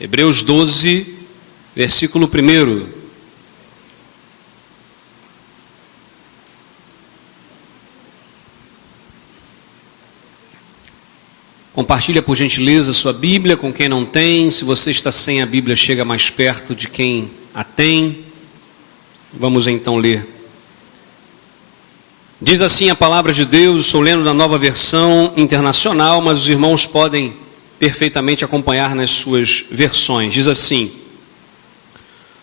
Hebreus 12, versículo 1. Compartilha, por gentileza, sua Bíblia com quem não tem. Se você está sem a Bíblia, chega mais perto de quem a tem. Vamos então ler. Diz assim a palavra de Deus, estou lendo na Nova Versão Internacional, mas os irmãos podem perfeitamente acompanhar nas suas versões. Diz assim: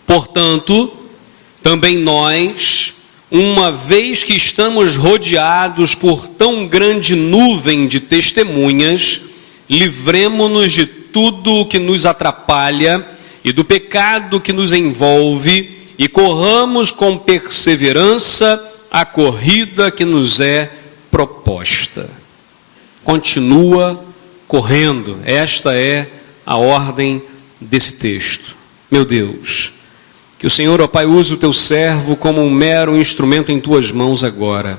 portanto, também nós, uma vez que estamos rodeados por tão grande nuvem de testemunhas, livremo-nos de tudo o que nos atrapalha e do pecado que nos envolve e corramos com perseverança a corrida que nos é proposta. Continua correndo. Esta é a ordem desse texto. Meu Deus, que o Senhor, ó Pai, use o teu servo como um mero instrumento em tuas mãos agora,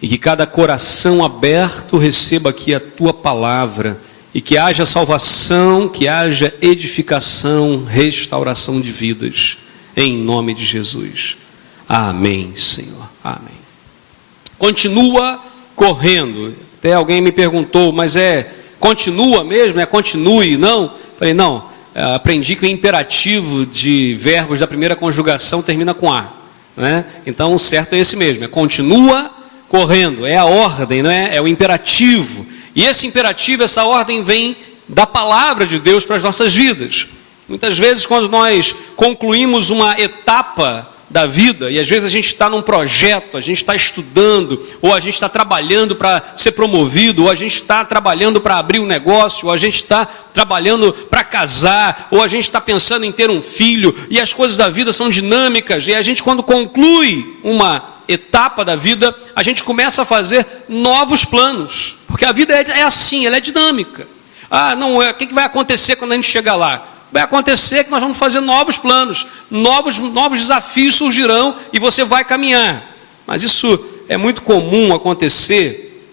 e que cada coração aberto receba aqui a tua palavra, e que haja salvação, que haja edificação, restauração de vidas, em nome de Jesus. Amém, Senhor. Amém. Continua correndo. Até alguém me perguntou, mas continua mesmo? Continue? Não? Falei, não. Aprendi que o imperativo de verbos da primeira conjugação termina com A, né? Então o certo é esse mesmo, continua correndo, é a ordem, né? É o imperativo. E esse imperativo, essa ordem vem da palavra de Deus para as nossas vidas. Muitas vezes quando nós concluímos uma etapa da vida, e às vezes a gente está num projeto, a gente está estudando, ou a gente está trabalhando para ser promovido, ou a gente está trabalhando para abrir um negócio, ou a gente está trabalhando para casar, ou a gente está pensando em ter um filho, e as coisas da vida são dinâmicas, e a gente, quando conclui uma etapa da vida, a gente começa a fazer novos planos, porque a vida é assim, ela é dinâmica. O que vai acontecer quando a gente chegar lá? Vai acontecer que nós vamos fazer novos planos, novos desafios surgirão e você vai caminhar. Mas isso é muito comum acontecer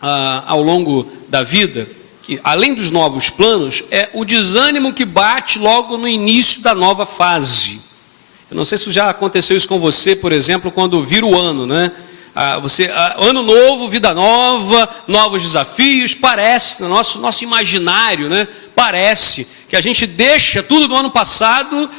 ao longo da vida, que além dos novos planos, é o desânimo que bate logo no início da nova fase. Eu não sei se já aconteceu isso com você, por exemplo, quando vira o ano, né? Ano novo, vida nova, novos desafios, parece, no nosso imaginário, né? Parece que a gente deixa tudo do ano passado,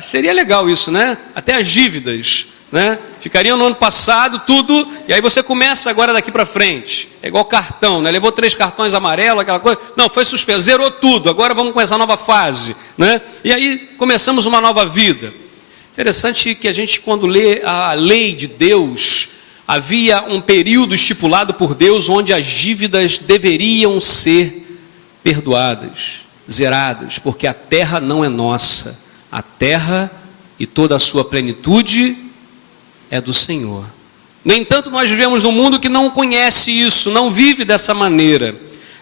seria legal isso, né? Até as dívidas, né? Ficariam no ano passado tudo, e aí você começa agora daqui para frente. É igual cartão, né? Levou 3 cartões amarelos, aquela coisa. Não, foi suspenso, zerou tudo, agora vamos começar uma nova fase, né? E aí começamos uma nova vida. Interessante que a gente, quando lê a lei de Deus, havia um período estipulado por Deus onde as dívidas deveriam ser perdoadas, zeradas, porque a terra não é nossa, a terra e toda a sua plenitude é do Senhor. No entanto, nós vivemos num mundo que não conhece isso, não vive dessa maneira.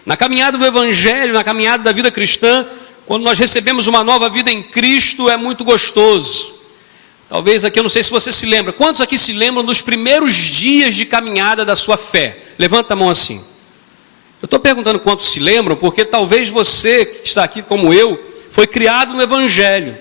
Na caminhada do Evangelho, na caminhada da vida cristã, quando nós recebemos uma nova vida em Cristo, é muito gostoso. Talvez aqui, eu não sei se você se lembra, quantos aqui se lembram dos primeiros dias de caminhada da sua fé? Levanta a mão assim. Eu estou perguntando quantos se lembram, porque talvez você que está aqui como eu, foi criado no Evangelho.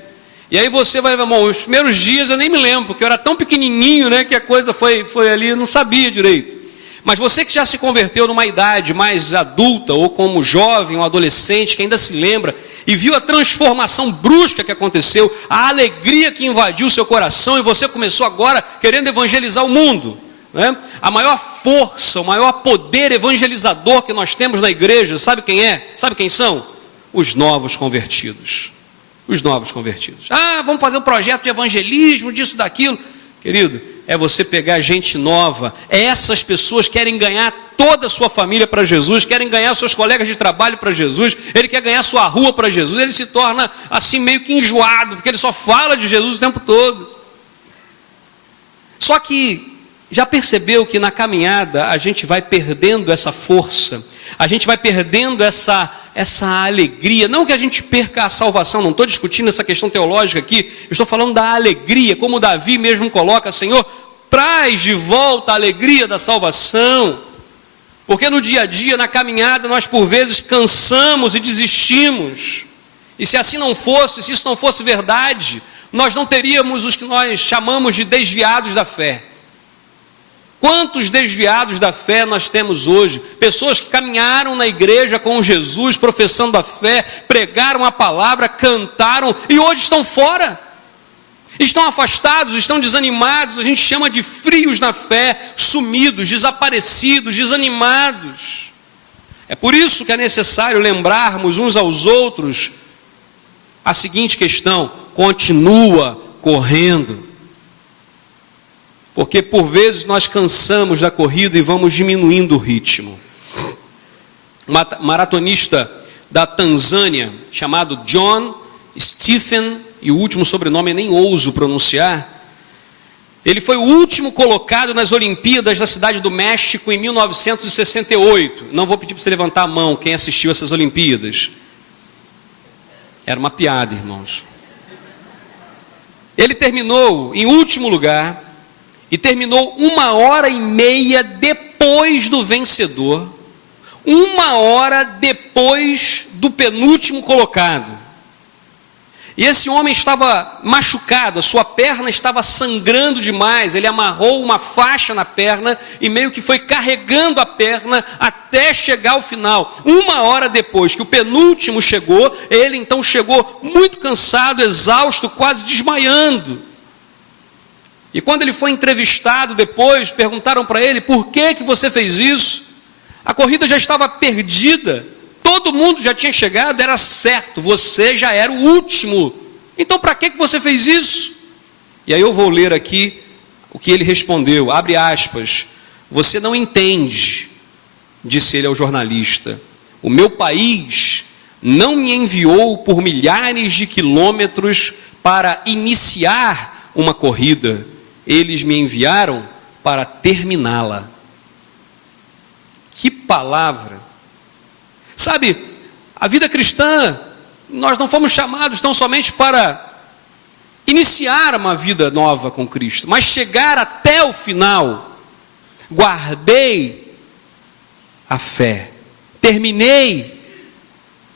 E aí você vai, irmão, os primeiros dias eu nem me lembro, porque eu era tão pequenininho, né, que a coisa foi ali, eu não sabia direito. Mas você que já se converteu numa idade mais adulta, ou como jovem, ou adolescente, que ainda se lembra, e viu a transformação brusca que aconteceu, a alegria que invadiu o seu coração, e você começou agora querendo evangelizar o mundo. Né? A maior força, o maior poder evangelizador que nós temos na igreja, sabe quem é? Sabe quem são? Os novos convertidos. Os novos convertidos. Vamos fazer um projeto de evangelismo, disso, daquilo. Querido, é você pegar gente nova. Essas pessoas querem ganhar toda a sua família para Jesus, querem ganhar seus colegas de trabalho para Jesus, ele quer ganhar sua rua para Jesus, ele se torna assim meio que enjoado, porque ele só fala de Jesus o tempo todo. Só que já percebeu que na caminhada a gente vai perdendo essa força, a gente vai perdendo essa alegria, não que a gente perca a salvação, não estou discutindo essa questão teológica aqui, eu estou falando da alegria, como Davi mesmo coloca, Senhor, traz de volta a alegria da salvação, porque no dia a dia, na caminhada, nós por vezes cansamos e desistimos, E se assim não fosse, se isso não fosse verdade, nós não teríamos os que nós chamamos de desviados da fé. Quantos desviados da fé nós temos hoje? Pessoas que caminharam na igreja com Jesus, professando a fé, pregaram a palavra, cantaram e hoje estão fora. Estão afastados, estão desanimados, a gente chama de frios na fé, sumidos, desaparecidos, desanimados. É por isso que é necessário lembrarmos uns aos outros a seguinte questão: continua correndo. Porque por vezes nós cansamos da corrida e vamos diminuindo o ritmo. Um maratonista da Tanzânia, chamado John Stephen, e o último sobrenome eu nem ouso pronunciar, ele foi o último colocado nas Olimpíadas da cidade do México em 1968. Não vou pedir para você levantar a mão quem assistiu essas Olimpíadas. Era uma piada, irmãos. Ele terminou em último lugar e terminou 1h30 depois do vencedor, 1h depois do penúltimo colocado. E esse homem estava machucado, a sua perna estava sangrando demais, ele amarrou uma faixa na perna e meio que foi carregando a perna até chegar ao final. 1h depois que o penúltimo chegou, ele então chegou muito cansado, exausto, quase desmaiando. E quando ele foi entrevistado depois, perguntaram para ele: por que você fez isso? A corrida já estava perdida. Todo mundo já tinha chegado, era certo, você já era o último. Então para que você fez isso? E aí eu vou ler aqui o que ele respondeu, abre aspas: você não entende, disse ele ao jornalista, o meu país não me enviou por milhares de quilômetros para iniciar uma corrida, eles me enviaram para terminá-la. Que palavra! Sabe, a vida cristã, nós não fomos chamados tão somente para iniciar uma vida nova com Cristo, mas chegar até o final. Guardei a fé, terminei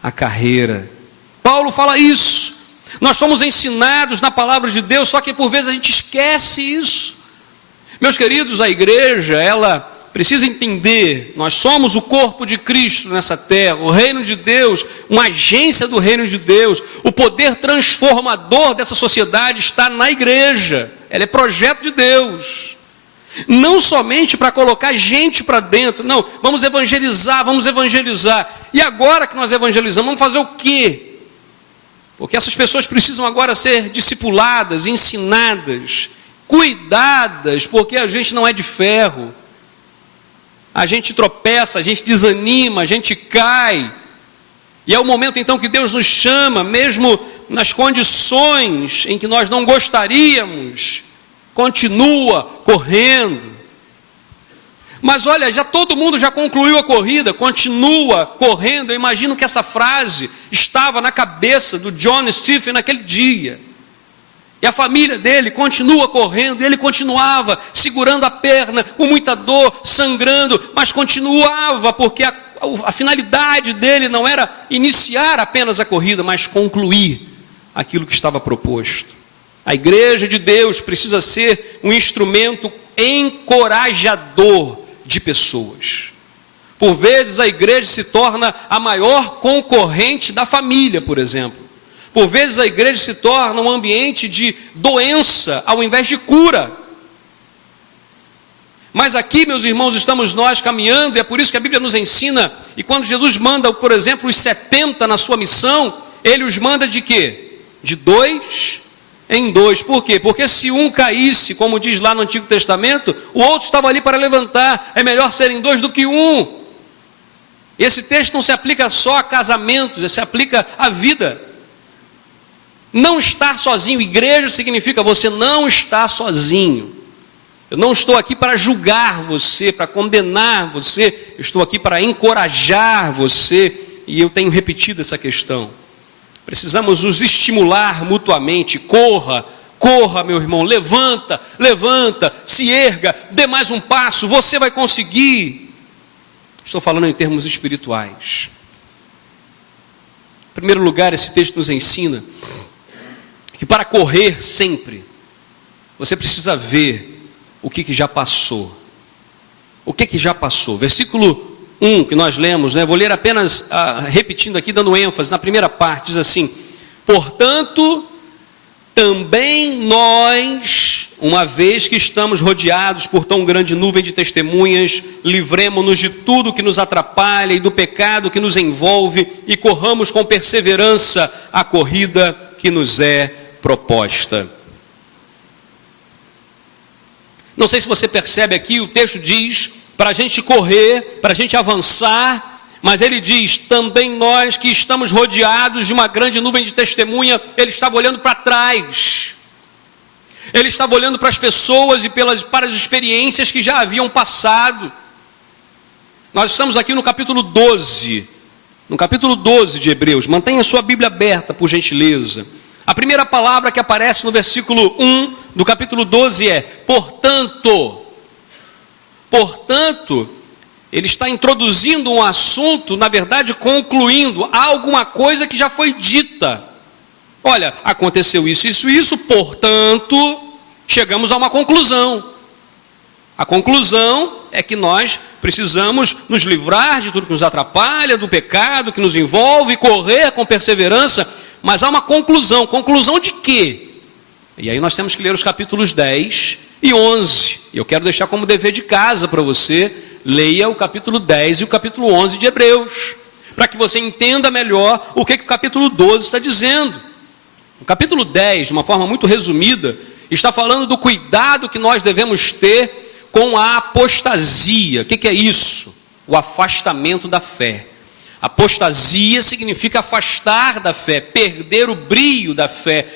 a carreira. Paulo fala isso. Nós fomos ensinados na palavra de Deus, só que por vezes a gente esquece isso. Meus queridos, a igreja, ela precisa entender, nós somos o corpo de Cristo nessa terra, o reino de Deus, uma agência do reino de Deus, o poder transformador dessa sociedade está na igreja, ela é projeto de Deus, não somente para colocar gente para dentro, não, vamos evangelizar, e agora que nós evangelizamos, vamos fazer o quê? Porque essas pessoas precisam agora ser discipuladas, ensinadas, cuidadas, porque a gente não é de ferro, a gente tropeça, a gente desanima, a gente cai. E é o momento então que Deus nos chama, mesmo nas condições em que nós não gostaríamos, continua correndo. Mas olha, todo mundo já concluiu a corrida, continua correndo. Eu imagino que essa frase estava na cabeça do John Stephen naquele dia. E a família dele continua correndo, e ele continuava segurando a perna, com muita dor, sangrando, mas continuava, porque a finalidade dele não era iniciar apenas a corrida, mas concluir aquilo que estava proposto. A igreja de Deus precisa ser um instrumento encorajador de pessoas. Por vezes a igreja se torna a maior concorrente da família, por exemplo. Por vezes a igreja se torna um ambiente de doença ao invés de cura. Mas aqui, meus irmãos, estamos nós caminhando, e é por isso que a Bíblia nos ensina, e quando Jesus manda, por exemplo, os 70 na sua missão, ele os manda de quê? De 2 em 2. Por quê? Porque se um caísse, como diz lá no Antigo Testamento, o outro estava ali para levantar. É melhor serem 2 do que 1. Esse texto não se aplica só a casamentos, se aplica à vida. Não estar sozinho, igreja significa você não estar sozinho. Eu não estou aqui para julgar você, para condenar você, eu estou aqui para encorajar você, e eu tenho repetido essa questão. Precisamos nos estimular mutuamente. Corra, meu irmão, levanta, se erga, dê mais um passo, você vai conseguir. Estou falando em termos espirituais. primeiro lugar, esse texto nos ensina que para correr sempre, você precisa ver o que já passou. O que já passou? Versículo 1 que nós lemos, né? Vou ler apenas, repetindo aqui, dando ênfase na primeira parte, diz assim: portanto, também nós, uma vez que estamos rodeados por tão grande nuvem de testemunhas, livremo-nos de tudo que nos atrapalha e do pecado que nos envolve e corramos com perseverança a corrida que nos é proposta. Não sei se você percebe aqui, o texto diz para a gente correr, para a gente avançar, mas ele diz, também nós que estamos rodeados de uma grande nuvem de testemunha. Ele estava olhando para trás, ele estava olhando para as pessoas e para as experiências que já haviam passado. Nós estamos aqui no capítulo 12, de Hebreus. Mantenha a sua Bíblia aberta, por gentileza. A primeira palavra que aparece no versículo 1 do capítulo 12 é portanto. Portanto, ele está introduzindo um assunto, na verdade concluindo alguma coisa que já foi dita. Olha, aconteceu isso, isso, isso, portanto, chegamos a uma conclusão. A conclusão é que nós precisamos nos livrar de tudo que nos atrapalha, do pecado que nos envolve, correr com perseverança. Mas há uma conclusão. Conclusão de quê? E aí nós temos que ler os capítulos 10 e 11. Eu quero deixar como dever de casa para você, leia o capítulo 10 e o capítulo 11 de Hebreus, para que você entenda melhor o que o capítulo 12 está dizendo. O capítulo 10, de uma forma muito resumida, está falando do cuidado que nós devemos ter com a apostasia. O que é isso? O afastamento da fé. Apostasia significa afastar da fé, perder o brilho da fé,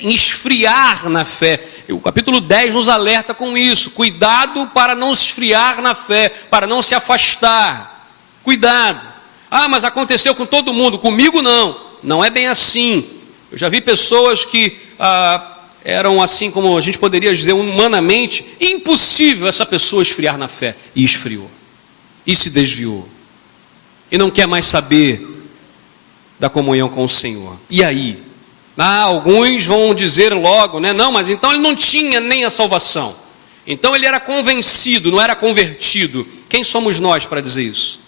esfriar na fé. O capítulo 10 nos alerta com isso. Cuidado para não se esfriar na fé, para não se afastar. Cuidado. Ah, mas aconteceu com todo mundo, comigo não. Não é bem assim. Eu já vi pessoas que eram assim, como a gente poderia dizer humanamente, impossível essa pessoa esfriar na fé. E esfriou. E se desviou. E não quer mais saber da comunhão com o Senhor. E aí? Alguns vão dizer logo, né? Não, mas então ele não tinha nem a salvação. Então ele era convencido, não era convertido. Quem somos nós para dizer isso?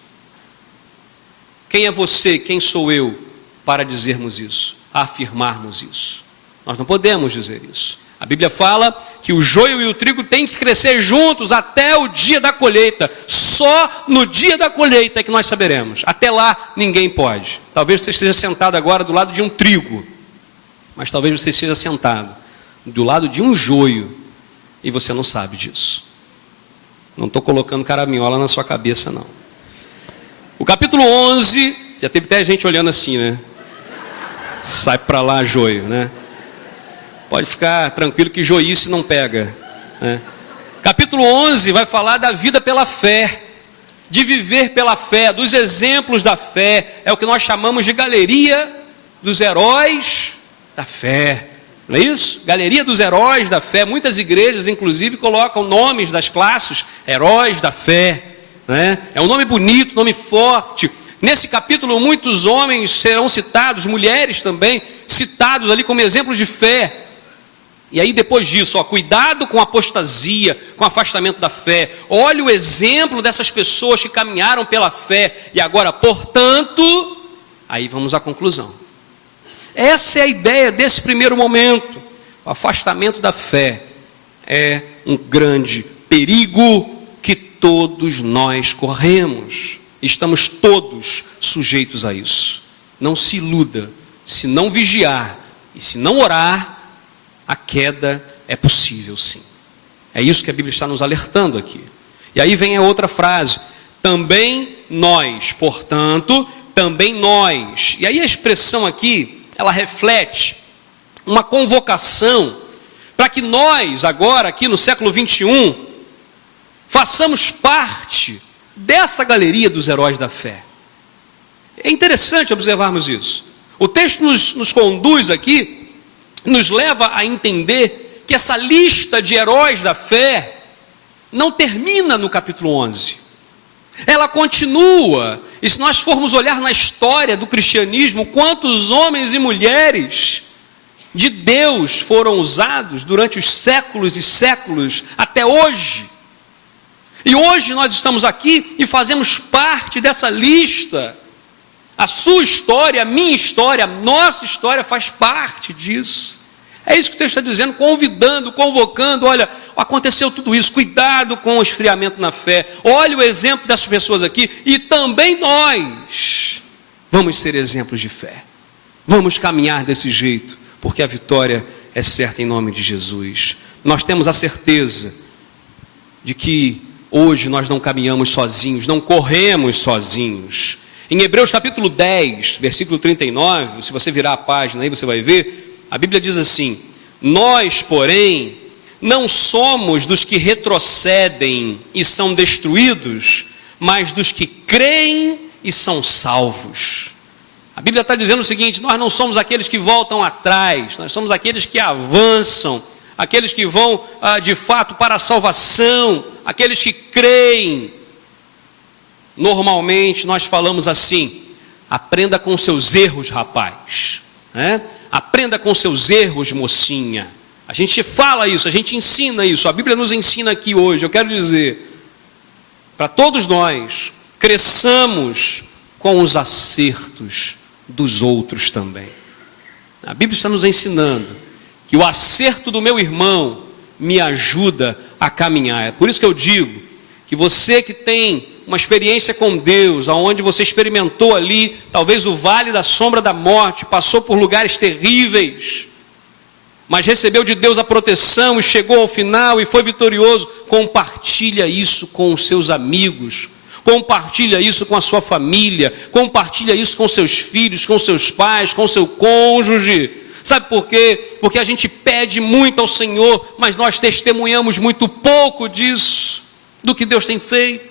Quem é você, quem sou eu para dizermos isso, afirmarmos isso? Nós não podemos dizer isso. A Bíblia fala que o joio e o trigo têm que crescer juntos até o dia da colheita. Só no dia da colheita é que nós saberemos. Até lá ninguém pode. Talvez você esteja sentado agora do lado de um trigo, mas talvez você esteja sentado do lado de um joio e você não sabe disso. Não estou colocando caraminhola na sua cabeça, não. O capítulo 11, já teve até gente olhando assim, né? Sai para lá, joio, né? Pode ficar tranquilo que joice não pega, né? Capítulo 11 vai falar da vida pela fé, de viver pela fé, dos exemplos da fé. É o que nós chamamos de galeria dos heróis da fé. Não é isso? Galeria dos heróis da fé. Muitas igrejas, inclusive, colocam nomes das classes, heróis da fé, né? É um nome bonito, nome forte. Nesse capítulo, muitos homens serão citados, mulheres também, citados ali como exemplos de fé. E aí depois disso, cuidado com a apostasia, com o afastamento da fé. Olha o exemplo dessas pessoas que caminharam pela fé. E agora, portanto, aí vamos à conclusão. Essa é a ideia desse primeiro momento. O afastamento da fé é um grande perigo que todos nós corremos. Estamos todos sujeitos a isso. Não se iluda. Se não vigiar e se não orar, a queda é possível, sim. É isso que a Bíblia está nos alertando aqui. E aí vem a outra frase. Também nós, portanto, também nós. E aí a expressão aqui, ela reflete uma convocação para que nós, agora aqui no século 21, façamos parte dessa galeria dos heróis da fé. É interessante observarmos isso. O texto nos conduz aqui, nos leva a entender que essa lista de heróis da fé não termina no capítulo 11. Ela continua. E se nós formos olhar na história do cristianismo, quantos homens e mulheres de Deus foram usados durante os séculos e séculos até hoje. E hoje nós estamos aqui e fazemos parte dessa lista. A sua história, a minha história, a nossa história faz parte disso. É isso que o texto está dizendo, convidando, convocando. Olha, aconteceu tudo isso, cuidado com o esfriamento na fé. Olha o exemplo dessas pessoas aqui. E também nós vamos ser exemplos de fé. Vamos caminhar desse jeito, porque a vitória é certa em nome de Jesus. Nós temos a certeza de que hoje nós não caminhamos sozinhos, não corremos sozinhos. Em Hebreus capítulo 10, versículo 39, se você virar a página aí você vai ver, a Bíblia diz assim: nós, porém, não somos dos que retrocedem e são destruídos, mas dos que creem e são salvos. A Bíblia está dizendo o seguinte: nós não somos aqueles que voltam atrás, nós somos aqueles que avançam, aqueles que vão de fato para a salvação, aqueles que creem. Normalmente nós falamos assim: aprenda com seus erros, rapaz, né? Aprenda com seus erros, mocinha. A gente fala isso, a gente ensina isso, a Bíblia nos ensina aqui hoje. Eu quero dizer, para todos nós, cresçamos com os acertos dos outros também. A Bíblia está nos ensinando que o acerto do meu irmão me ajuda a caminhar. É por isso que eu digo que você que tem uma experiência com Deus, onde você experimentou ali, talvez o vale da sombra da morte, passou por lugares terríveis, mas recebeu de Deus a proteção e chegou ao final e foi vitorioso, compartilha isso com os seus amigos, compartilha isso com a sua família, compartilha isso com seus filhos, com seus pais, com seu cônjuge. Sabe por quê? Porque a gente pede muito ao Senhor, mas nós testemunhamos muito pouco disso, do que Deus tem feito.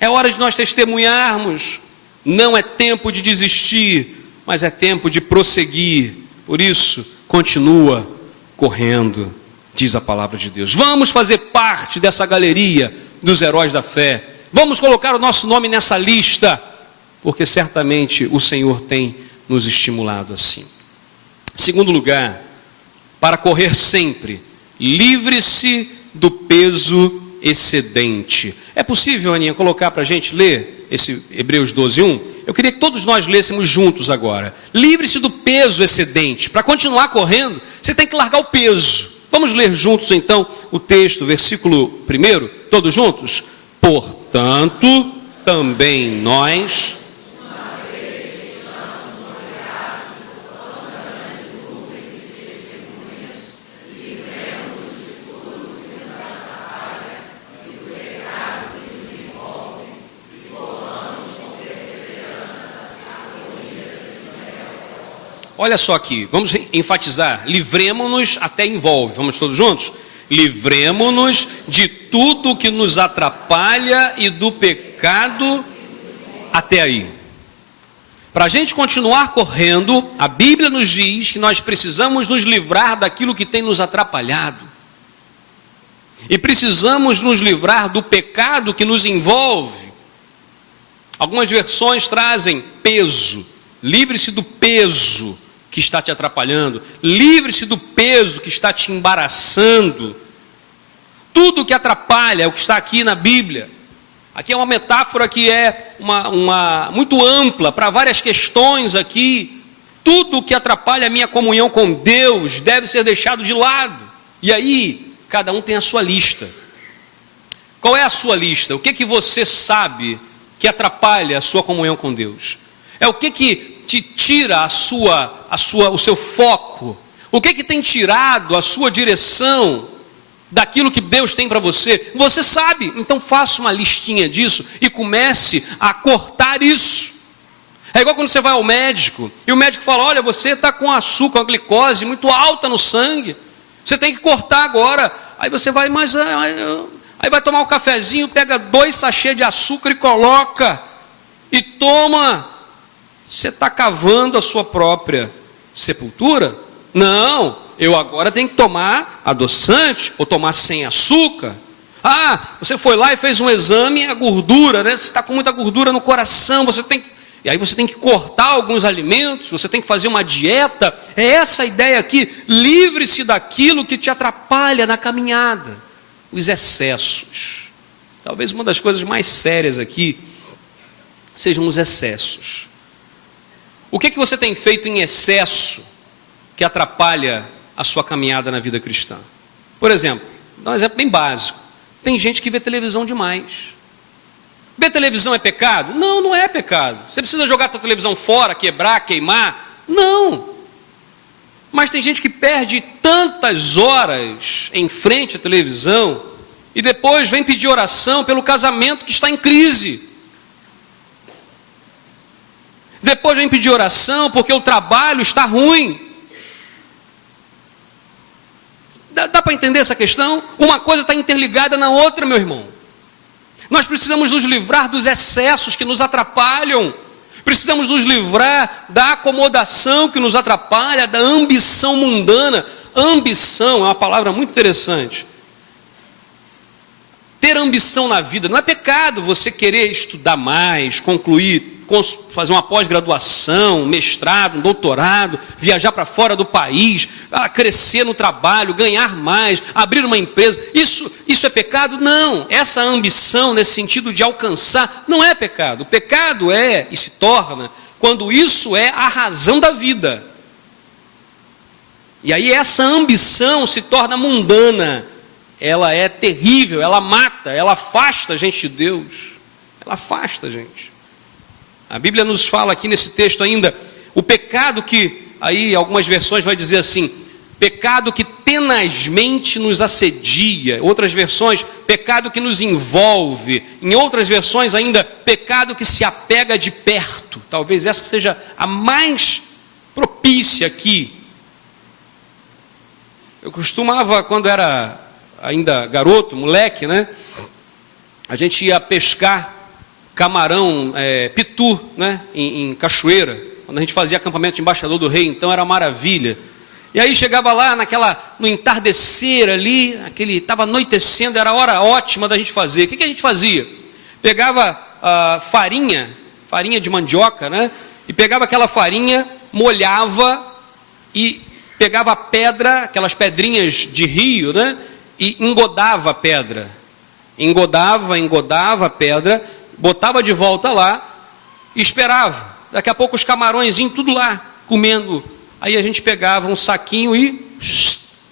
É hora de nós testemunharmos. Não é tempo de desistir, mas é tempo de prosseguir. Por isso, continua correndo, diz a palavra de Deus. Vamos fazer parte dessa galeria dos heróis da fé. Vamos colocar o nosso nome nessa lista, porque certamente o Senhor tem nos estimulado assim. Segundo lugar, para correr sempre, livre-se do peso excedente. É possível, Aninha, colocar para a gente ler esse Hebreus 12:1? Eu queria que todos nós lêssemos juntos agora. Livre-se do peso excedente. Para continuar correndo, você tem que largar o peso. Vamos ler juntos então o texto, versículo 1, todos juntos? Portanto, também nós... Olha só aqui, vamos enfatizar, livremo-nos, até envolve, vamos todos juntos? Livremo-nos de tudo que nos atrapalha e do pecado até aí. Para a gente continuar correndo, a Bíblia nos diz que nós precisamos nos livrar daquilo que tem nos atrapalhado. E precisamos nos livrar do pecado que nos envolve. Algumas versões trazem peso, livre-se do peso que está te atrapalhando, livre-se do peso que está te embaraçando. Tudo que atrapalha é o que está aqui na Bíblia. Aqui é uma metáfora que é muito ampla para várias questões aqui. Tudo que atrapalha a minha comunhão com Deus deve ser deixado de lado. E aí, cada um tem a sua lista. Qual é a sua lista? O que você sabe que atrapalha a sua comunhão com Deus? É o que te tira o seu foco? O que tem tirado a sua direção daquilo que Deus tem para você? Você sabe, então faça uma listinha disso e comece a cortar isso. É igual quando você vai ao médico e o médico fala: olha, você está com açúcar, a glicose muito alta no sangue, você tem que cortar agora. Aí você vai, aí vai tomar um cafezinho, pega 2 sachês de açúcar e coloca e toma. Você está cavando a sua própria sepultura? Não, eu agora tenho que tomar adoçante ou tomar sem açúcar. Você foi lá e fez um exame, a gordura, né? Você está com muita gordura no coração, e aí você tem que cortar alguns alimentos, você tem que fazer uma dieta. É essa a ideia aqui. Livre-se daquilo que te atrapalha na caminhada. Os excessos. Talvez uma das coisas mais sérias aqui sejam os excessos. O que você tem feito em excesso que atrapalha a sua caminhada na vida cristã? Por exemplo, vou dar um exemplo bem básico. Tem gente que vê televisão demais. Ver televisão é pecado? Não, não é pecado. Você precisa jogar a tua televisão fora, quebrar, queimar? Não. Mas tem gente que perde tantas horas em frente à televisão e depois vem pedir oração pelo casamento que está em crise. Depois vem pedir oração porque o trabalho está ruim. Dá para entender essa questão? Uma coisa está interligada na outra, meu irmão. Nós precisamos nos livrar dos excessos que nos atrapalham. Precisamos nos livrar da acomodação que nos atrapalha, da ambição mundana. Ambição é uma palavra muito interessante. Ter ambição na vida não é pecado. Você querer estudar mais, concluir, fazer uma pós-graduação, um mestrado, um doutorado, viajar para fora do país, crescer no trabalho, ganhar mais, abrir uma empresa. Isso é pecado? Não. Essa ambição nesse sentido de alcançar não é pecado. O pecado é e se torna quando isso é a razão da vida. E aí essa ambição se torna mundana. Ela é terrível, ela mata, ela afasta a gente de Deus. Ela afasta a gente. A Bíblia nos fala aqui nesse texto ainda, o pecado que, aí algumas versões vai dizer assim, pecado que tenazmente nos assedia. Outras versões, pecado que nos envolve. Em outras versões ainda, pecado que se apega de perto. Talvez essa seja a mais propícia aqui. Eu costumava, quando era ainda garoto, moleque, né? A gente ia pescar camarão, pitu, né? Em cachoeira. Quando a gente fazia acampamento de Embaixador do Rei, então era maravilha. E aí chegava lá no entardecer ali, estava anoitecendo, era a hora ótima da gente fazer. O que a gente fazia? Pegava farinha de mandioca, né? E pegava aquela farinha, molhava e pegava a pedra, aquelas pedrinhas de rio, né? E engodava a pedra. Engodava a pedra, botava de volta lá e esperava. Daqui a pouco os camarõezinhos tudo lá, comendo. Aí a gente pegava um saquinho e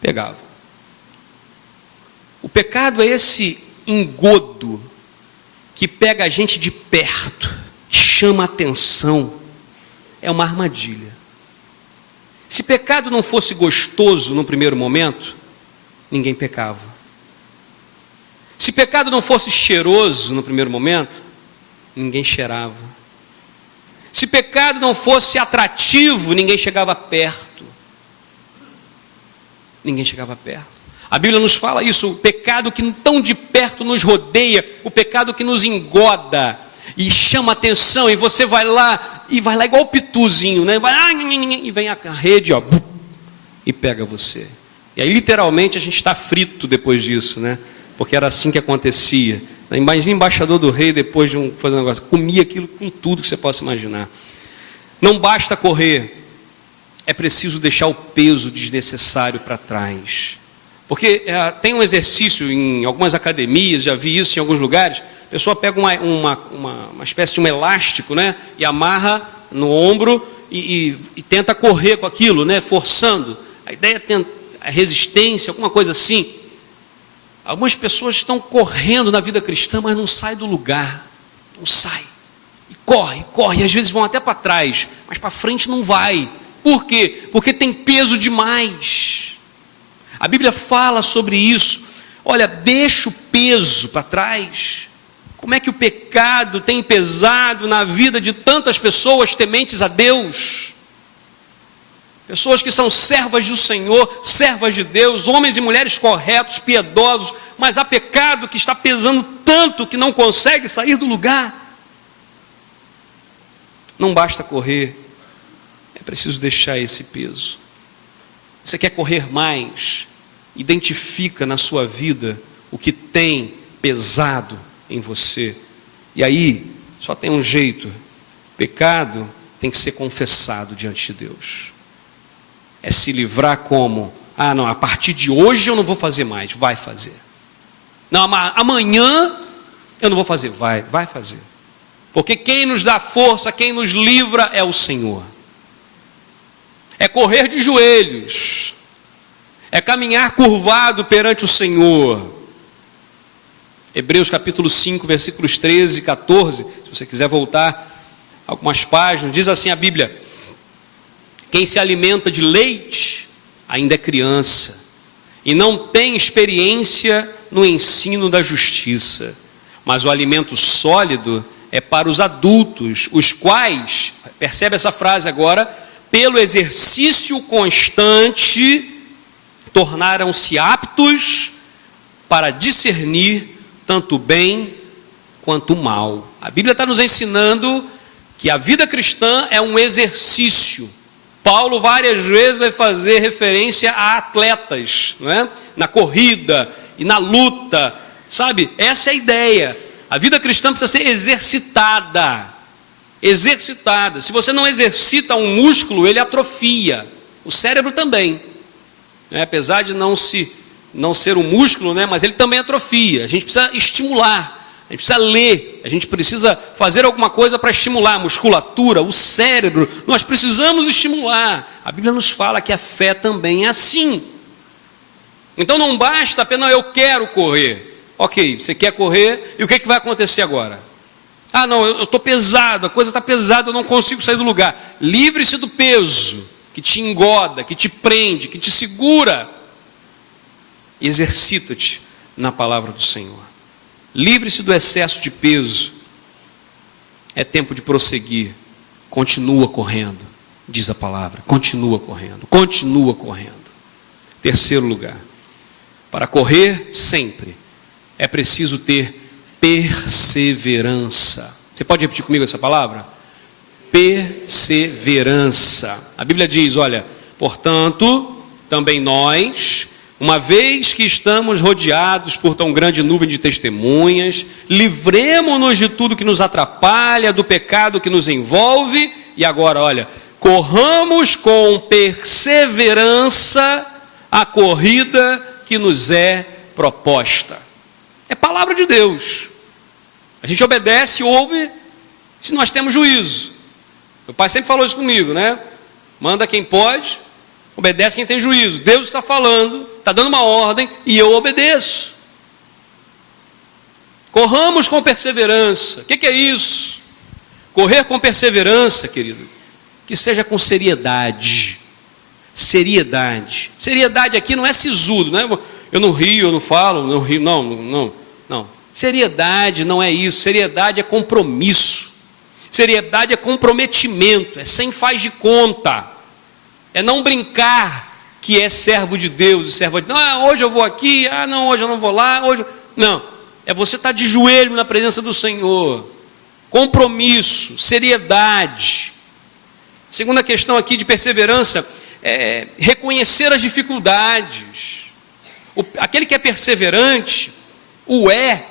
pegava. O pecado é esse engodo que pega a gente de perto, chama a atenção. É uma armadilha. Se pecado não fosse gostoso no primeiro momento, ninguém pecava. Se pecado não fosse cheiroso no primeiro momento, ninguém cheirava. Se pecado não fosse atrativo, ninguém chegava perto. Ninguém chegava perto. A Bíblia nos fala isso, o pecado que tão de perto nos rodeia, o pecado que nos engoda e chama atenção, e você vai lá igual o pituzinho, né? Vai lá e vem a rede, ó, e pega você. E aí literalmente a gente está frito depois disso, né? Porque era assim que acontecia. Mas Embaixador do Rei, depois de fazer um negócio, comia aquilo com tudo que você possa imaginar. Não basta correr, é preciso deixar o peso desnecessário para trás. Porque tem um exercício em algumas academias, já vi isso em alguns lugares, a pessoa pega uma espécie de um elástico, né? E amarra no ombro e tenta correr com aquilo, né? Forçando. A ideia é a resistência, alguma coisa assim. Algumas pessoas estão correndo na vida cristã, mas não saem do lugar. Não sai. E corre, e às vezes vão até para trás, mas para frente não vai. Por quê? Porque tem peso demais. A Bíblia fala sobre isso. Olha, deixa o peso para trás. Como é que o pecado tem pesado na vida de tantas pessoas tementes a Deus? Pessoas que são servas do Senhor, servas de Deus, homens e mulheres corretos, piedosos, mas há pecado que está pesando tanto que não consegue sair do lugar. Não basta correr, é preciso deixar esse peso. Você quer correr mais? Identifica na sua vida o que tem pesado em você. E aí, só tem um jeito: pecado tem que ser confessado diante de Deus. É se livrar como? Ah, não, a partir de hoje eu não vou fazer mais. Vai fazer. Não, amanhã eu não vou fazer. Vai fazer. Porque quem nos dá força, quem nos livra é o Senhor. É correr de joelhos. É caminhar curvado perante o Senhor. Hebreus capítulo 5, versículos 13 e 14. Se você quiser voltar algumas páginas, diz assim a Bíblia: quem se alimenta de leite ainda é criança e não tem experiência no ensino da justiça, mas o alimento sólido é para os adultos, os quais, percebe essa frase agora, pelo exercício constante, tornaram-se aptos para discernir tanto o bem quanto o mal. A Bíblia está nos ensinando que a vida cristã é um exercício. Paulo várias vezes vai fazer referência a atletas, não é? Na corrida e na luta, sabe? Essa é a ideia. A vida cristã precisa ser exercitada. Exercitada. Se você não exercita um músculo, ele atrofia. O cérebro também. Apesar de não ser um músculo, né? Mas ele também atrofia. A gente precisa estimular. A gente precisa ler, a gente precisa fazer alguma coisa para estimular a musculatura, o cérebro. Nós precisamos estimular. A Bíblia nos fala que a fé também é assim. Então não basta apenas eu quero correr. Ok, você quer correr, e o que vai acontecer agora? Ah não, eu estou pesado, a coisa está pesada, eu não consigo sair do lugar. Livre-se do peso que te engoda, que te prende, que te segura. E exercita-te na palavra do Senhor. Livre-se do excesso de peso. É tempo de prosseguir. Continua correndo, diz a palavra. Continua correndo, continua correndo. Terceiro lugar, para correr sempre é preciso ter perseverança. Você pode repetir comigo essa palavra? Perseverança. A Bíblia diz, olha, portanto, também nós, uma vez que estamos rodeados por tão grande nuvem de testemunhas, livremo-nos de tudo que nos atrapalha, do pecado que nos envolve, e agora, olha, corramos com perseverança a corrida que nos é proposta. É palavra de Deus. A gente obedece, ouve, se nós temos juízo. Meu pai sempre falou isso comigo, né? Manda quem pode, obedece quem tem juízo. Deus está falando, está dando uma ordem e eu obedeço. Corramos com perseverança. O que é isso? Correr com perseverança, querido, que seja com seriedade. Seriedade. Seriedade aqui não é sisudo, né? Eu não rio, eu não falo, não rio, não. Seriedade não é isso. Seriedade é compromisso. Seriedade é comprometimento, é sem faz de conta. É não brincar que é servo de Deus e servo de Deus. Ah, hoje eu vou aqui, não, hoje eu não vou lá, hoje... Não, é você estar de joelho na presença do Senhor. Compromisso, seriedade. Segunda questão aqui de perseverança é reconhecer as dificuldades. Aquele que é perseverante, o é,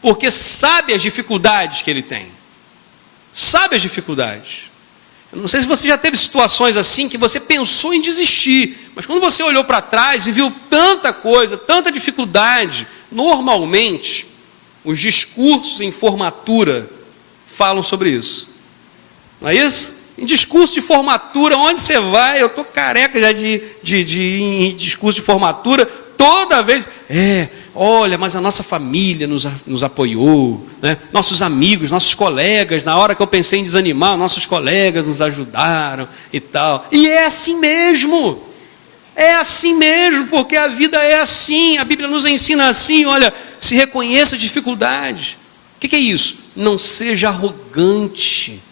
porque sabe as dificuldades que ele tem. Sabe as dificuldades. Eu não sei se você já teve situações assim que você pensou em desistir, mas quando você olhou para trás e viu tanta coisa, tanta dificuldade, normalmente os discursos em formatura falam sobre isso. Não é isso? Em discurso de formatura, onde você vai, eu estou careca já de ir em discurso de formatura, toda vez, olha, mas a nossa família nos apoiou, né? Nossos amigos, nossos colegas, na hora que eu pensei em desanimar, nossos colegas nos ajudaram e tal. E é assim mesmo, porque a vida é assim, a Bíblia nos ensina assim, olha, se reconheça a dificuldade. O que é isso? Não seja arrogante,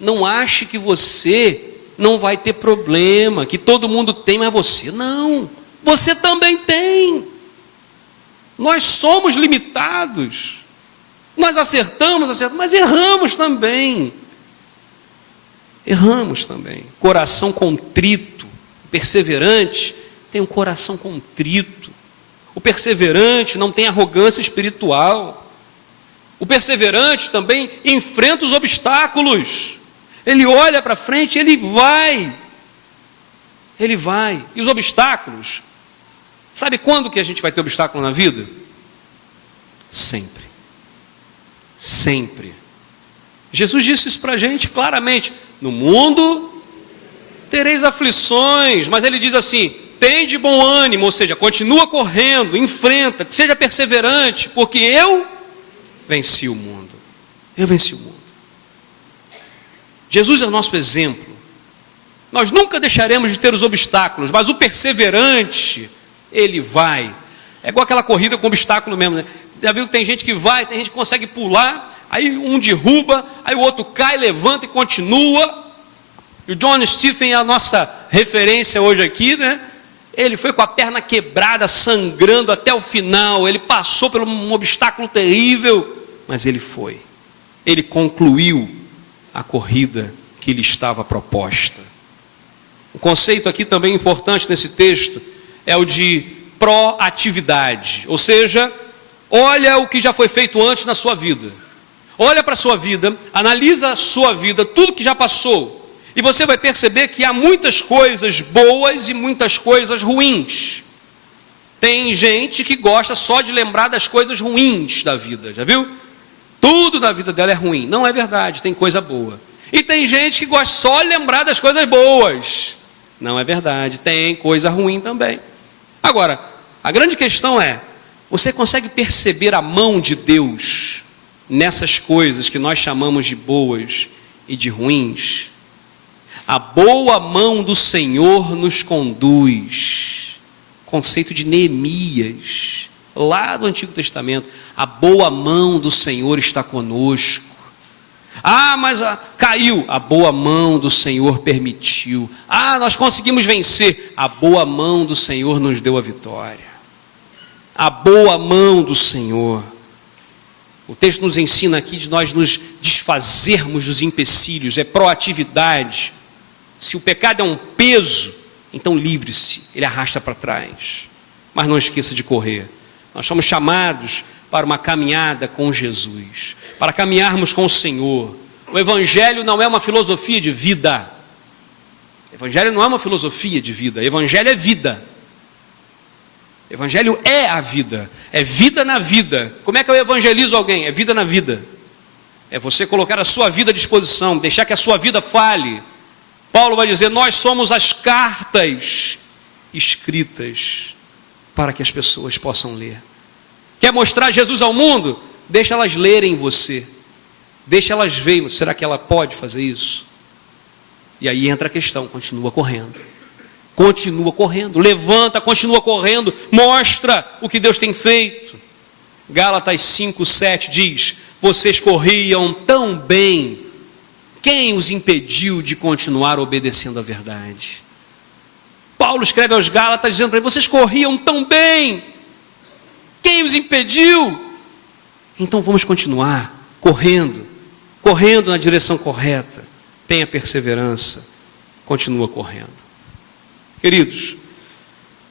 não ache que você não vai ter problema, que todo mundo tem, mas você não. Você também tem. Nós somos limitados. Nós acertamos, mas erramos também. Erramos também. Coração contrito, perseverante, tem um coração contrito. O perseverante não tem arrogância espiritual. O perseverante também enfrenta os obstáculos. Ele olha para frente, ele vai. Ele vai. E os obstáculos? Sabe quando que a gente vai ter obstáculo na vida? Sempre. Sempre. Jesus disse isso para a gente claramente. No mundo tereis aflições. Mas ele diz assim, tem de bom ânimo. Ou seja, continua correndo, enfrenta, seja perseverante. Porque eu venci o mundo. Eu venci o mundo. Jesus é o nosso exemplo. Nós nunca deixaremos de ter os obstáculos, mas o perseverante, ele vai. É igual aquela corrida com obstáculo mesmo, né? Já viu que tem gente que vai, tem gente que consegue pular, aí um derruba, aí o outro cai, levanta e continua. E o John Stephen é a nossa referência hoje aqui, né? Ele foi com a perna quebrada, sangrando até o final, ele passou por um obstáculo terrível, mas ele foi. Ele concluiu a corrida que lhe estava proposta. O conceito aqui também importante nesse texto é o de proatividade, ou seja, olha o que já foi feito antes na sua vida, olha para a sua vida, analisa a sua vida, tudo que já passou, e você vai perceber que há muitas coisas boas e muitas coisas ruins. Tem gente que gosta só de lembrar das coisas ruins da vida, já viu? Tudo na vida dela é ruim. Não é verdade, tem coisa boa. E tem gente que gosta só de lembrar das coisas boas. Não é verdade, tem coisa ruim também. Agora, a grande questão é, você consegue perceber a mão de Deus nessas coisas que nós chamamos de boas e de ruins? A boa mão do Senhor nos conduz. Conceito de Neemias, lá do Antigo Testamento. A boa mão do Senhor está conosco. Ah, mas caiu. A boa mão do Senhor permitiu. Ah, nós conseguimos vencer. A boa mão do Senhor nos deu a vitória. A boa mão do Senhor. O texto nos ensina aqui de nós nos desfazermos dos empecilhos. É proatividade. Se o pecado é um peso, então livre-se. Ele arrasta para trás. Mas não esqueça de correr. Nós somos chamados para uma caminhada com Jesus, para caminharmos com o Senhor. O Evangelho não é uma filosofia de vida. O Evangelho não é uma filosofia de vida. O Evangelho é vida. O Evangelho é a vida. É vida na vida. Como é que eu evangelizo alguém? É vida na vida. É você colocar a sua vida à disposição, deixar que a sua vida fale. Paulo vai dizer, nós somos as cartas escritas para que as pessoas possam ler. Quer mostrar Jesus ao mundo? Deixa elas lerem você. Deixa elas verem. Será que ela pode fazer isso? E aí entra a questão, continua correndo. Continua correndo, levanta, continua correndo, mostra o que Deus tem feito. Gálatas 5:7 diz, vocês corriam tão bem, quem os impediu de continuar obedecendo à verdade? Paulo escreve aos Gálatas dizendo para eles, vocês corriam tão bem, quem os impediu? Então vamos continuar correndo na direção correta. Tenha perseverança, continua correndo. Queridos,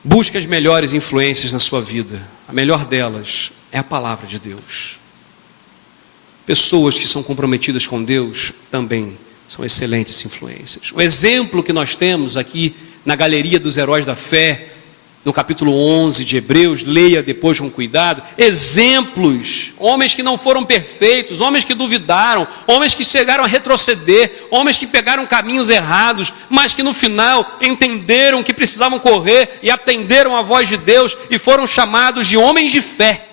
busque as melhores influências na sua vida. A melhor delas é a palavra de Deus. Pessoas que são comprometidas com Deus também são excelentes influências. O exemplo que nós temos aqui na galeria dos heróis da fé, no capítulo 11 de Hebreus, leia depois com cuidado, exemplos, homens que não foram perfeitos, homens que duvidaram, homens que chegaram a retroceder, homens que pegaram caminhos errados, mas que no final entenderam que precisavam correr e atenderam a voz de Deus e foram chamados de homens de fé.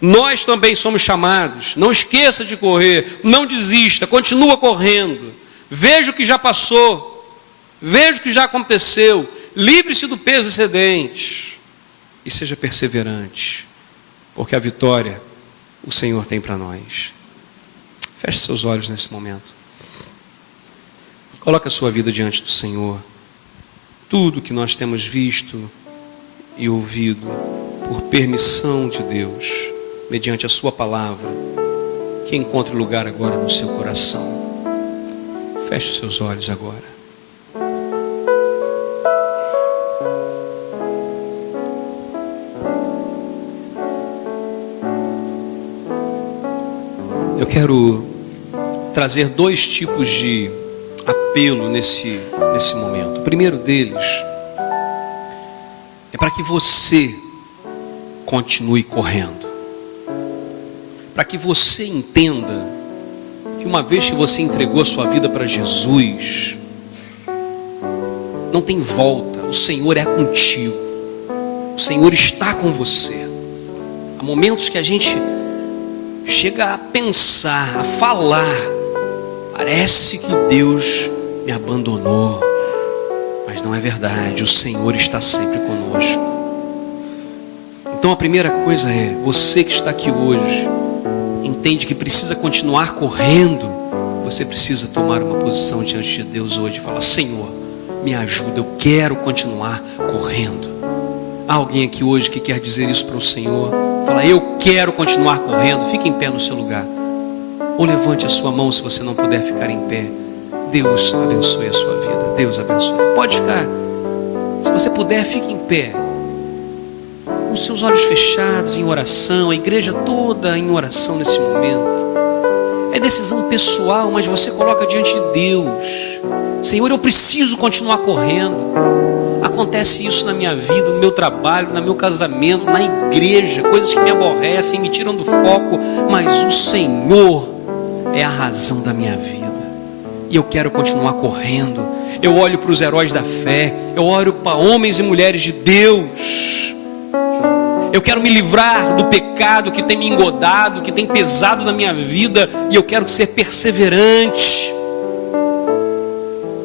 Nós também somos chamados, não esqueça de correr, não desista, continua correndo, veja o que já passou, veja o que já aconteceu, livre-se do peso excedente e seja perseverante, porque a vitória o Senhor tem para nós. Feche seus olhos nesse momento. Coloque a sua vida diante do Senhor. Tudo que nós temos visto e ouvido por permissão de Deus, mediante a sua palavra, que encontre lugar agora no seu coração. Feche seus olhos agora. quero trazer dois tipos de apelo nesse momento. O primeiro deles é para que você continue correndo, para que você entenda que uma vez que você entregou a sua vida para Jesus, não tem volta. O Senhor é contigo, o Senhor está com você. Há momentos que a gente chega a pensar, a falar, parece que Deus me abandonou, mas não é verdade. O Senhor está sempre conosco. Então a primeira coisa é, você que está aqui hoje, entende que precisa continuar correndo, você precisa tomar uma posição diante de Deus hoje e falar: Senhor, me ajuda, eu quero continuar correndo. Há alguém aqui hoje que quer dizer isso para o Senhor? Fala: eu quero continuar correndo. Fique em pé no seu lugar, ou levante a sua mão se você não puder ficar em pé. Deus abençoe a sua vida. Deus abençoe. Pode ficar, se você puder, fique em pé, com os seus olhos fechados, em oração. A igreja toda em oração nesse momento. É decisão pessoal, mas você coloca diante de Deus: Senhor, eu preciso continuar correndo. Acontece isso na minha vida, no meu trabalho, no meu casamento, na igreja, coisas que me aborrecem, me tiram do foco, mas o Senhor é a razão da minha vida, e eu quero continuar correndo. Eu olho para os heróis da fé, eu olho para homens e mulheres de Deus. Eu quero me livrar do pecado que tem me engodado, que tem pesado na minha vida, e eu quero ser perseverante.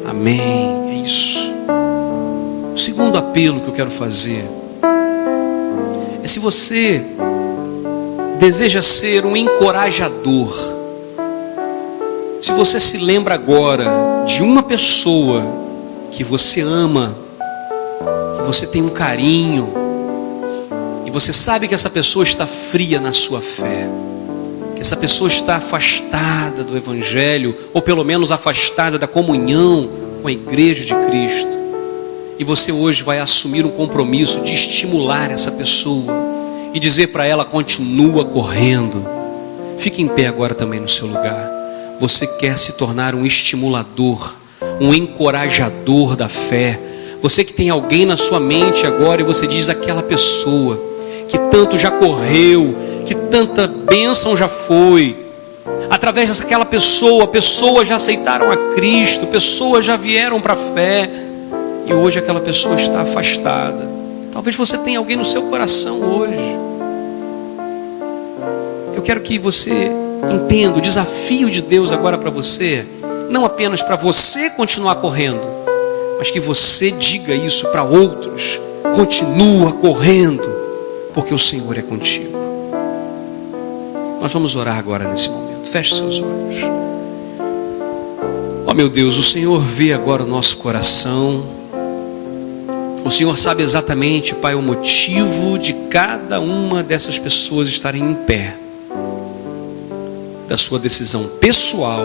Amém, é isso. O segundo apelo que eu quero fazer é: se você deseja ser um encorajador, se você se lembra agora de uma pessoa que você ama, que você tem um carinho, e você sabe que essa pessoa está fria na sua fé, que essa pessoa está afastada do Evangelho, ou pelo menos afastada da comunhão com a igreja de Cristo, e você hoje vai assumir um compromisso de estimular essa pessoa e dizer para ela: continua correndo. Fique em pé agora também no seu lugar. Você quer se tornar um estimulador, um encorajador da fé. Você que tem alguém na sua mente agora e você diz: aquela pessoa que tanto já correu, que tanta bênção já foi, através daquela pessoa, pessoas já aceitaram a Cristo, pessoas já vieram para a fé, e hoje aquela pessoa está afastada. Talvez você tenha alguém no seu coração hoje. Eu quero que você entenda o desafio de Deus agora para você, não apenas para você continuar correndo, mas que você diga isso para outros: continua correndo, porque o Senhor é contigo. Nós vamos orar agora nesse momento. Feche seus olhos. Ó meu Deus, o Senhor vê agora o nosso coração. O Senhor sabe exatamente, Pai, o motivo de cada uma dessas pessoas estarem em pé, da sua decisão pessoal,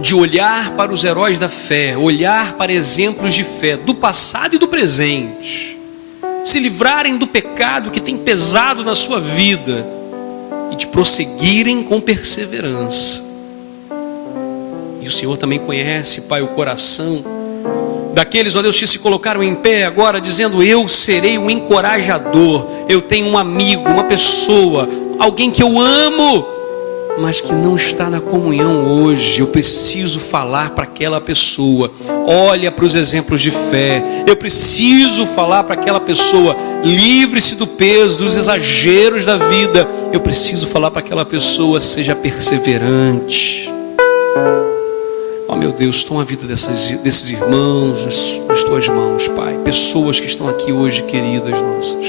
de olhar para os heróis da fé, olhar para exemplos de fé do passado e do presente, se livrarem do pecado que tem pesado na sua vida e de prosseguirem com perseverança. E o Senhor também conhece, Pai, o coração daqueles, ó Deus, que se colocaram em pé agora dizendo: eu serei um encorajador. Eu tenho um amigo, uma pessoa, alguém que eu amo, mas que não está na comunhão hoje. Eu preciso falar para aquela pessoa: olha para os exemplos de fé. Eu preciso falar para aquela pessoa: livre-se do peso, dos exageros da vida. Eu preciso falar para aquela pessoa: seja perseverante. Ó meu Deus, toma a vida desses irmãos nas tuas mãos, Pai. Pessoas que estão aqui hoje, queridas nossas,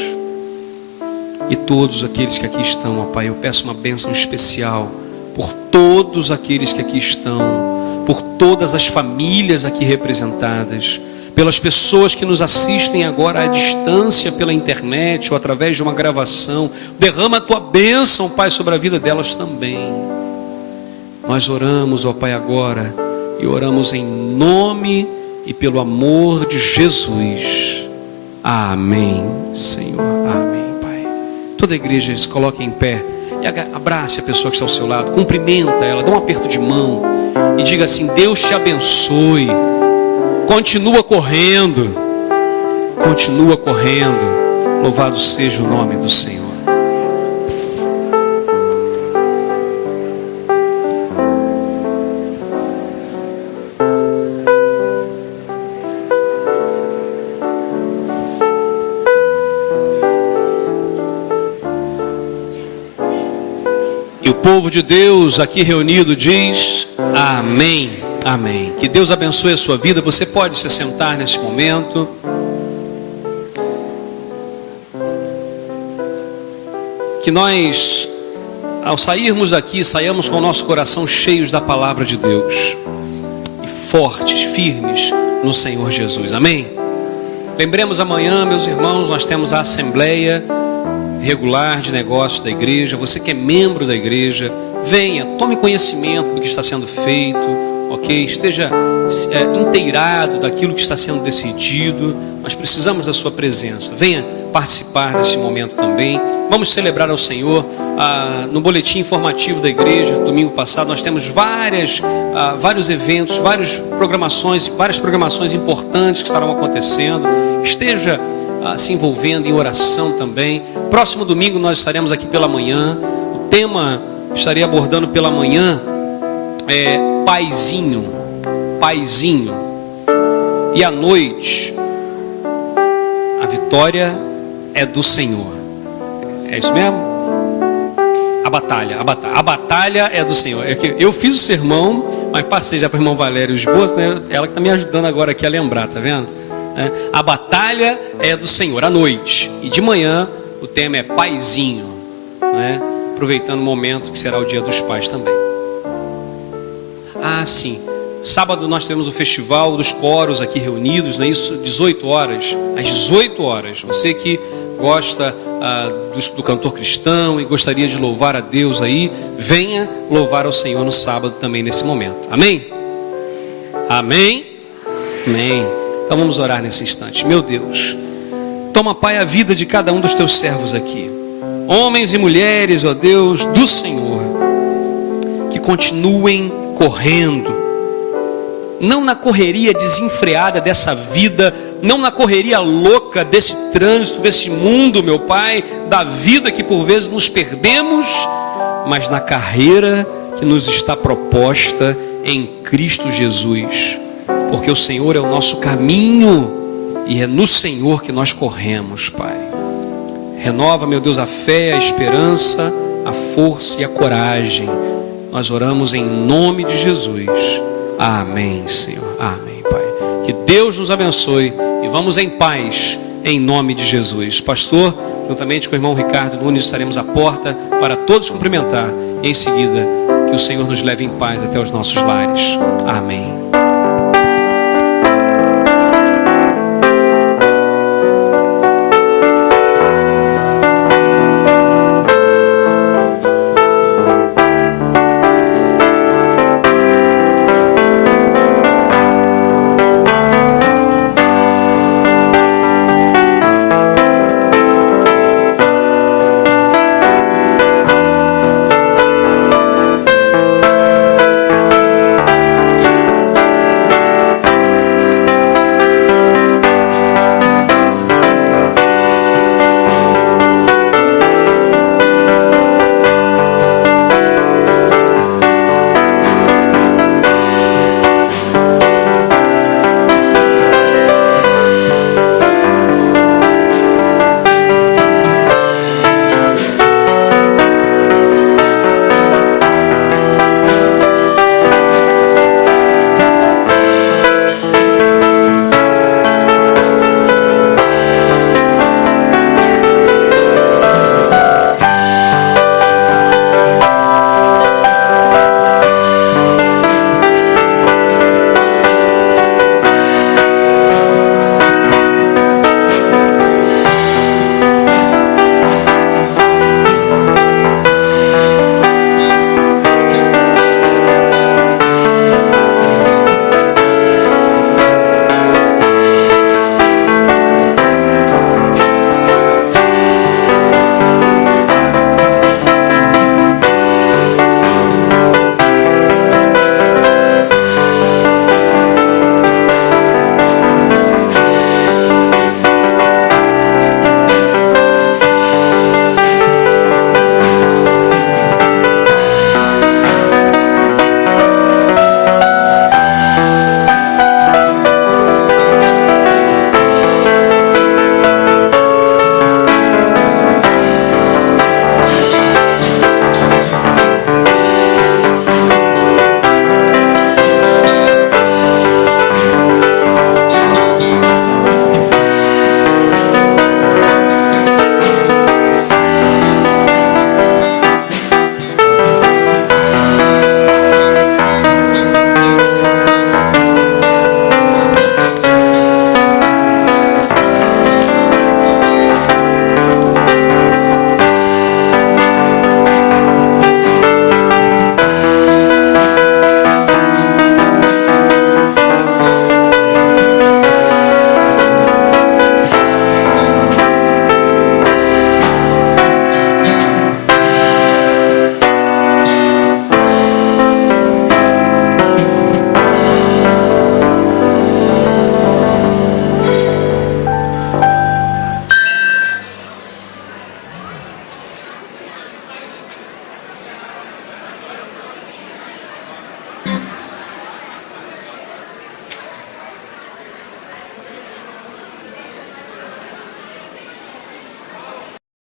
e todos aqueles que aqui estão, ó Pai, eu peço uma bênção especial por todos aqueles que aqui estão, por todas as famílias aqui representadas, pelas pessoas que nos assistem agora à distância pela internet ou através de uma gravação. Derrama a tua bênção, Pai, sobre a vida delas também. Nós oramos, ó Pai, agora, e oramos em nome e pelo amor de Jesus. Amém, Senhor. Amém, Pai. toda a igreja se coloque em pé e abrace a pessoa que está ao seu lado, cumprimenta ela, dá um aperto de mão e diga assim: Deus te abençoe, continua correndo, louvado seja o nome do Senhor. E o povo de Deus aqui reunido diz: amém, amém. Que Deus abençoe a sua vida. Você pode se sentar nesse momento. Que nós, ao sairmos daqui, saiamos com o nosso coração cheios da palavra de Deus e fortes, firmes no Senhor Jesus, amém? Lembremos, amanhã, meus irmãos, nós temos a assembleia regular de negócios da igreja. Você que é membro da igreja, venha, tome conhecimento do que está sendo feito, ok? Esteja inteirado daquilo que está sendo decidido. Nós precisamos da sua presença. Venha participar desse momento também. Vamos celebrar ao Senhor. No boletim informativo da igreja, domingo passado, nós temos vários eventos, várias programações importantes que estarão acontecendo. Esteja se envolvendo em oração também. Próximo domingo nós estaremos aqui pela manhã. O tema que estarei abordando pela manhã é Paizinho. E à noite, a vitória é do Senhor. É isso mesmo? A batalha é do Senhor. Eu fiz o sermão, mas passei já para o irmão Valério Esboço, né? Ela que está me ajudando agora aqui a lembrar, tá vendo? A batalha é do Senhor à noite. E de manhã o tema é Paizinho, né? Aproveitando o momento que será o dia dos pais também. Sim. Sábado nós temos o festival dos coros aqui reunidos, não é isso? 18 horas. Às 18 horas. Você que gosta do cantor cristão e gostaria de louvar a Deus aí, venha louvar ao Senhor no sábado também nesse momento. Amém? Amém? Amém. Então vamos orar nesse instante. Meu Deus, toma, Pai, a vida de cada um dos teus servos aqui, homens e mulheres, ó Deus, do Senhor, que continuem correndo, não na correria desenfreada dessa vida, não na correria louca desse trânsito, desse mundo, meu Pai, da vida que por vezes nos perdemos, mas na carreira que nos está proposta em Cristo Jesus. Porque o Senhor é o nosso caminho e é no Senhor que nós corremos, Pai. Renova, meu Deus, a fé, a esperança, a força e a coragem. Nós oramos em nome de Jesus. Amém, Senhor. Amém, Pai. Que Deus nos abençoe e vamos em paz, em nome de Jesus. Pastor, juntamente com o irmão Ricardo Nunes, estaremos à porta para todos cumprimentar. E em seguida, que o Senhor nos leve em paz até os nossos lares. Amém.